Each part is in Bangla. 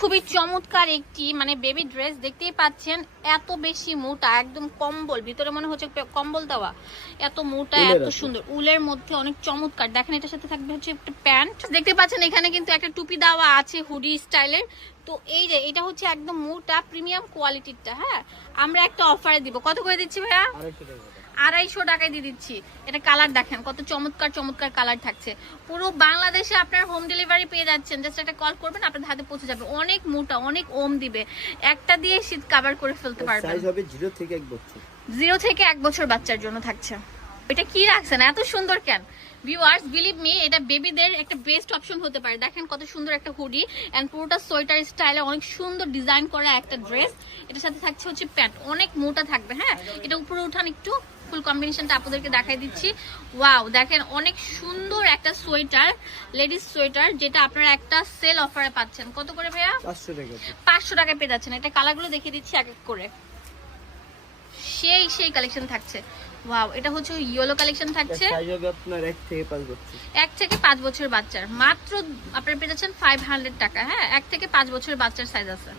খুবই চমৎকার একটি মানে বেবি ড্রেস দেখতেই পাচ্ছেন এত বেশি মোটা একদম কম্বল ভিতরে মনে হচ্ছে কম্বল দেওয়া। এত মোটা এত সুন্দর উলের মধ্যে অনেক চমৎকার। দেখেন এটার সাথে থাকবে হচ্ছে একটা প্যান্ট। দেখতে পাচ্ছেন এখানে কিন্তু একটা টুপি দেওয়া আছে হুডি স্টাইলের। তো এই যে এটা হচ্ছে একদম মোটা প্রিমিয়াম কোয়ালিটিরটা হ্যাঁ? আমরা একটা অফারে দিব। কত করে দিচ্ছি ভাইয়া? আড়াইশো টাকায় দিয়ে দিচ্ছি। এটা কালার দেখেন কত চমৎকার চমৎকার কালার থাকছে। পুরো বাংলাদেশে আপনার হোম ডেলিভারি পেয়ে যাচ্ছেন। জাস্ট একটা কল করবেন আপনার হাতে পৌঁছে যাবে। অনেক মোটা অনেক ওম দিবে। একটা দিয়ে শীত কাভার করে ফেলতে পারবেন। সাইজ হবে জিরো থেকে এক বছর। থেকে বছর বাচ্চার জন্য থাকছে। এটা কি রাখছেন? এত সুন্দর কেন? ভিউয়ার্স বিলিভ মি এটা বেবিদের একটা বেস্ট অপশন হতে পারে। দেখেন কত সুন্দর একটা হুডি এন্ড পুরোটা সোয়েটার স্টাইলে অনেক সুন্দর ডিজাইন করা একটা ড্রেস এটার সাথে থাকছে হচ্ছে প্যান্ট অনেক মোটা থাকবে হ্যাঁ? এটা উপরে উঠান একটু। ফুল কম্বিনেশনটা আপনাদেরকে দেখাই দিচ্ছি। ওয়াও দেখেন অনেক সুন্দর একটা সোয়েটার লেডিস সোয়েটার যেটা আপনারা একটা সেল অফারে পাচ্ছেন। কত করে ভাইয়া? পাঁচশো টাকা। পাঁচশো টাকায় পেয়ে যাচ্ছেন। এটা কালারগুলো দেখিয়ে দিচ্ছি এক এক করে। সেই সেই কালেকশন থাকছে। ওয়াও এটা হচ্ছে ইয়েলো কালেকশন থাকছে। আপনার এক থেকে পাঁচ বছর। এক থেকে পাঁচ বছর বাচ্চার। মাত্র আপনারা পেয়ে যাচ্ছেন ফাইভ হান্ড্রেড টাকা। হ্যাঁ এক থেকে পাঁচ বছর বাচ্চার সাইজ আছে।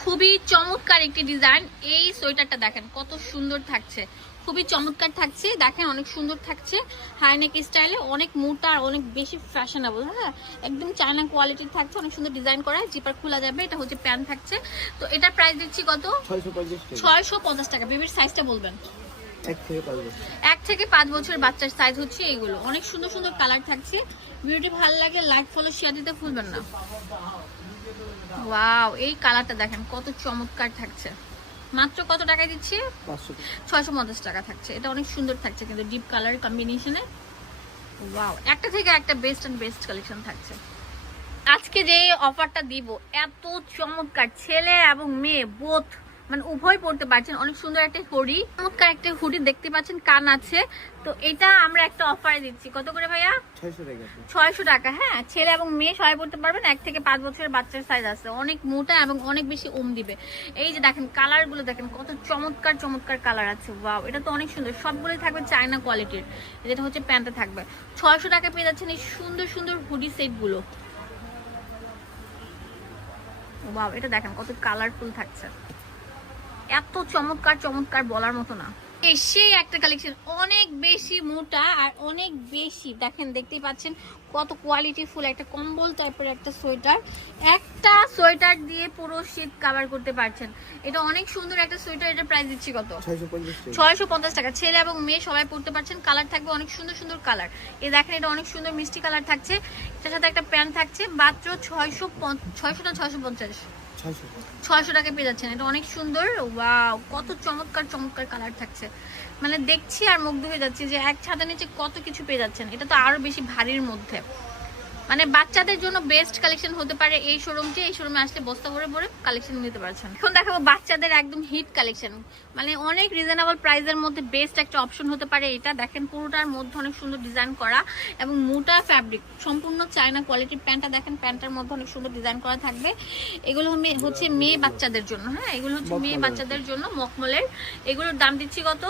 খুবই চমৎকার একটি ডিজাইন এই সোয়েটারটা দেখেন কত সুন্দর থাকছে। খুবই চমৎকার থাকছে। দেখেন অনেক সুন্দর থাকছে। হাইনেক স্টাইলে অনেক মোটা আর অনেক বেশি ফ্যাশনেবল হ্যাঁ? একদম চায়না কোয়ালিটির থাকছে অনেক সুন্দর ডিজাইন করা জিপার খোলা যাবে এটা হচ্ছে প্যান্ট থাকছে। তো এটার প্রাইস দিচ্ছি কত? ছয়শো পঞ্চাশ টাকা। বেবির সাইজটা বলবেন? এক থেকে পাঁচ বছর। এক থেকে পাঁচ বছর বাচ্চার সাইজ হচ্ছে এগুলো। অনেক সুন্দর সুন্দর কালার থাকছে। ভিডিওটি ভালো লাগে লাইক ফলো শেয়ার দিতে ভুলবেন না। ওয়াও এই কালারটা দেখেন কত চমৎকার থাকছে। মাত্র কত টাকায় দিচ্ছি? ছয়শো পঞ্চাশ টাকা থাকছে। এটা অনেক সুন্দর থাকছে কিন্তু ডিপ কালার কম্বিনেশনে ওয়াও একটা থেকে একটা বেস্ট অ্যান্ড বেস্ট কালেকশন থাকছে। আজকে যে অফারটা দিব এত চমৎকার ছেলে এবং মেয়ে বোথ মানে উভয় পড়তে পারছেন। অনেক সুন্দর একটা হুডি চমৎকার একটা হুডি দেখতে পাচ্ছেন কান আছে। তো এটা আমরা একটা অফারে দিচ্ছি। কত করে ভাইয়া? ছয়শো টাকা। হ্যাঁ। ছেলে এবং মেয়ে সবাই পড়তে পারবেন। এক থেকে পাঁচ বছরের বাচ্চার সাইজ আছে। অনেক মোটা এবং অনেক বেশি ওম দিবে। এই যে দেখেন কালারগুলো দেখেন কত চমৎকার চমৎকার কালার আছে। ওয়াও এটা তো অনেক সুন্দর। সবগুলোই থাকবে চায়না কোয়ালিটির যেটা হচ্ছে প্যান্টে থাকবে। ছয়শো টাকা পেয়ে যাচ্ছেন এই সুন্দর সুন্দর হুডি সেটগুলো। ওয়াও এটা দেখেন কত কালারফুল থাকছে। এত চমৎকার চমৎকার বলার মতো না। এই সেই একটা কালেকশন অনেক বেশি মোটা আর অনেক বেশি দেখেন দেখতেই পাচ্ছেন কত কোয়ালিটি ফুল একটা কম্বল টাইপের একটা সোয়েটার। একটা সোয়েটার দিয়ে পুরো শীত কভার করতে পারছেন। এটা অনেক সুন্দর একটা সোয়েটার এটা প্রাইস দিচ্ছি কত? ছয়শো পঞ্চাশ টাকা। ছয়শো পঞ্চাশ টাকা। ছেলে এবং মেয়ে সবাই পড়তে পারছেন কালার থাকবে অনেক সুন্দর সুন্দর কালার এ দেখেন এটা অনেক সুন্দর মিষ্টি কালার থাকছে। এটার সাথে একটা প্যান্ট থাকছে মাত্র ছয়শো ছয়শো না ছয়শো পঞ্চাশ। ছয়শো। টাকা পেয়ে যাচ্ছেন। এটা অনেক সুন্দর। ওয়াও, কত চমৎকার চমৎকার কালার থাকছে। মানে দেখছি আর মুগ্ধ হয়ে যাচ্ছি যে এক ছাদের নিচে কত কিছু পেয়ে যাচ্ছেন। এটা তো আরও বেশি ভারীর মধ্যে। মানে বাচ্চাদের জন্য বেস্ট কালেকশন হতে পারে এই শোরুমটি এই শোরুমে আসলে বস্তা ভরে ভরে কালেকশন নিতে পারছেন। এখন দেখাবো বাচ্চাদের একদম হিট কালেকশন মানে অনেক রিজনেবল প্রাইসের মধ্যে বেস্ট একটা অপশন হতে পারে এটা। দেখেন পুরোটার মধ্যে অনেক সুন্দর ডিজাইন করা এবং মোটা ফ্যাব্রিক সম্পূর্ণ চায়না কোয়ালিটির প্যান্টটা দেখেন প্যান্টের মধ্যে অনেক সুন্দর ডিজাইন করা থাকবে। এগুলো হচ্ছে মেয়ে বাচ্চাদের জন্য হ্যাঁ? এগুলো হচ্ছে মেয়ে বাচ্চাদের জন্য মকমলের। এগুলোর দাম দিচ্ছি কত?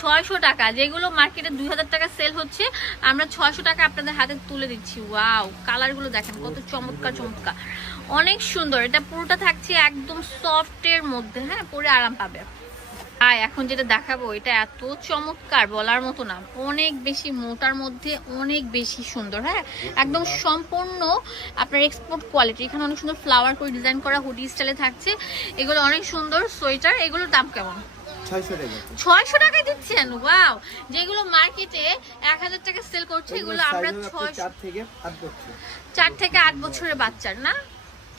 ছয়শো টাকা। যেগুলো মার্কেটে দুই হাজার টাকা সেল হচ্ছে আমরা ছয়শো টাকা আপনাদের হাতে তুলে দিচ্ছি। ওয়াও কালারগুলো দেখেন কত চমৎকার চমৎকার। অনেক সুন্দর এটা পুরোটা থাকছে একদম সফটের মধ্যে হ্যাঁ পরে আরাম পাবে। আর এখন যেটা দেখাবো এটা এত চমৎকার বলার মতো না অনেক বেশি মোটার মধ্যে অনেক বেশি সুন্দর হ্যাঁ। একদম সম্পূর্ণ আপনার এক্সপোর্ট কোয়ালিটি এখানে অনেক সুন্দর ফ্লাওয়ার করে ডিজাইন করা হুডি স্টাইলে থাকছে। এগুলো অনেক সুন্দর সোয়েটার এগুলোর দাম কেমন? ছয়শো টাকা ছয়শো টাকায় দিচ্ছেন? ওয়াও। যেগুলো মার্কেটে এক হাজার টাকা সেল করছে এগুলো আমরা সাইজ হবে আপনার ছয়শো চার থেকে 8 বছর। চার থেকে আট বছরের বাচ্চার না?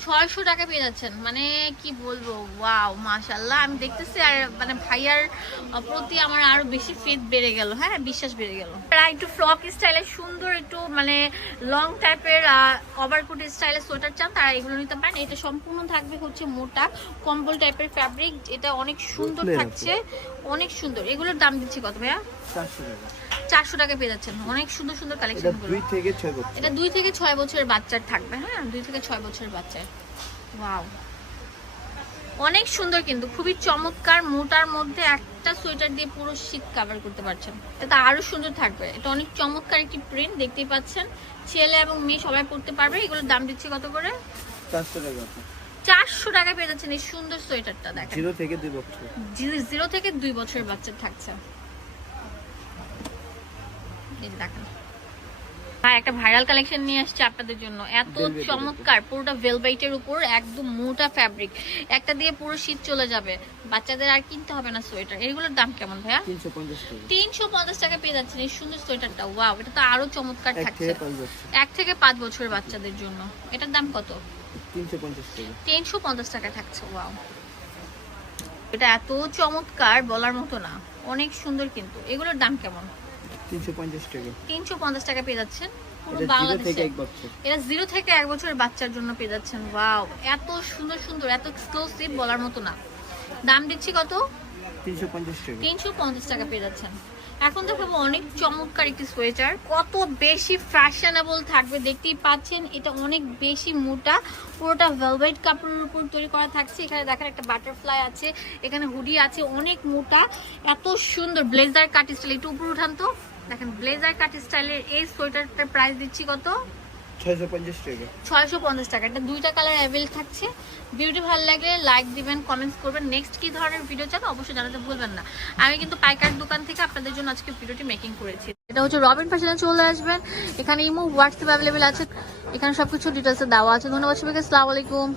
ছয়শো টাকা পেয়ে যাচ্ছেন। মানে কি বলব? ওয়াও মাশাল্লাহ আমি দেখতেছি আর মানে ভাইয়ার প্রতি আমার আরও বেশি ফেথ বেড়ে গেল হ্যাঁ? বিশ্বাস বেড়ে গেল। একটু ফ্রক স্টাইলে সুন্দর একটু মানে লং টাইপের ওভারকোট স্টাইলে সোয়েটার চান তারা এগুলো নিতে পারেন। এটা সম্পূর্ণ থাকবে হচ্ছে মোটা কম্বল টাইপের ফ্যাব্রিক এটা অনেক সুন্দর থাকছে। অনেক সুন্দর। এগুলোর দাম দিচ্ছি কত ভাইয়া? চারশো টাকা। চারশো টাকা পেয়ে যাচ্ছেন। অনেক সুন্দর সুন্দর কালেকশন দুই থেকে ছয় বছর। এটা দুই থেকে ছয় বছরের বাচ্চার থাকবে হ্যাঁ? দুই থেকে ছয় বছরের বাচ্চার। ওয়াও অনেক সুন্দর কিন্তু খুবই চমৎকার মোটার মধ্যে একটা সোয়েটার দিয়ে পুরো শীত কভার করতে পারছেন। এটা আরও সুন্দর থাকবে। এটা অনেক চমৎকার একটি প্রিন্ট দেখতেই পাচ্ছেন। ছেলে এবং মেয়ে সবাই পড়তে পারবে। এগুলোর দাম দিচ্ছে কত করে? চারশো টাকা চারশো টাকা পেয়ে যাচ্ছেন এই সুন্দর সোয়েটারটা দেখেন। জিরো থেকে দুই বছর। জিরো থেকে দুই বছরের বাচ্চা থাকছে। এই যে দেখেন। ভাই একটা ভাইরাল কালেকশন নিয়ে আসছে আপনাদের জন্য। এত চমৎকার পুরোটা ভেলভেটের উপর একদম মোটা ফ্যাব্রিক একটা দিয়ে পুরো শীত চলে যাবে। বাচ্চাদের আর কিনতে হবে না সোয়েটার। এগুলোর দাম কেমন ভাইয়া? তিনশো পঞ্চাশ টাকা। পেয়ে যাচ্ছেন এই সুন্দর সোয়েটারটা। ওয়াও এটা তো আরও চমৎকার থাকছে। বছর। এক থেকে পাঁচ বছরের বাচ্চাদের জন্য। এটার দাম কত? তিনশো পঞ্চাশ টাকা। তিনশো পঞ্চাশ টাকা থাকছে। ওয়াও এটা এত চমৎকার বলার মতো না। অনেক সুন্দর কিন্তু। এগুলোর দাম কেমন? তিনশো পঞ্চাশ টাকা। তিনশো পঞ্চাশ টাকা পেয়ে যাচ্ছেন। বাংলাদেশে। এটা জিরো থেকে এক বছরের বাচ্চার জন্য পেয়ে যাচ্ছেন। ওয়াও এত সুন্দর সুন্দর এত এক্সক্লুসিভ বলার মতো না। দাম দিচ্ছি কত? তিনশো পঞ্চাশ টাকা। তিনশো পঞ্চাশ টাকা পেয়ে যাচ্ছেন। এখন দেখাবো অনেক চমৎকার একটি সোয়েটার। কত বেশি ফ্যাশনেবল থাকবে দেখতেই পাচ্ছেন। এটা অনেক বেশি মোটা। পুরোটা ভেলভেট কাপড়ের উপর তৈরি করা থাকছে। এখানে দেখেন একটা বাটারফ্লাই আছে এখানে হুডি আছে অনেক মোটা। এত সুন্দর ব্লেজার কাট স্টাইল একটু উপর উঠান তো। দেখেন ব্লেজার কাট স্টাইলের এই সোয়েটারটার প্রাইস দিচ্ছি কত? টাকা। এটা দুইটা কালার অ্যাভেল থাকছে। ভালো লাগলে লাইক দিবেন কমেন্টস করবেন। নেক্সট কি ধরনের ভিডিও চান অবশ্যই জানাতে ভুলবেন না। আমি কিন্তু পাইকার দোকান থেকে আপনাদের জন্য আজকে ভিডিওটি মেকিং করেছি। এটা হচ্ছে রবিন ফ্যাশনে চলে আসবেন। এখানে ইমো হোয়াটসঅ্যাপ অ্যাভেলেবেল আছে। এখানে সবকিছু ডিটেলসে দেওয়া আছে। ধন্যবাদ সবাইকে। আসসালামু আলাইকুম।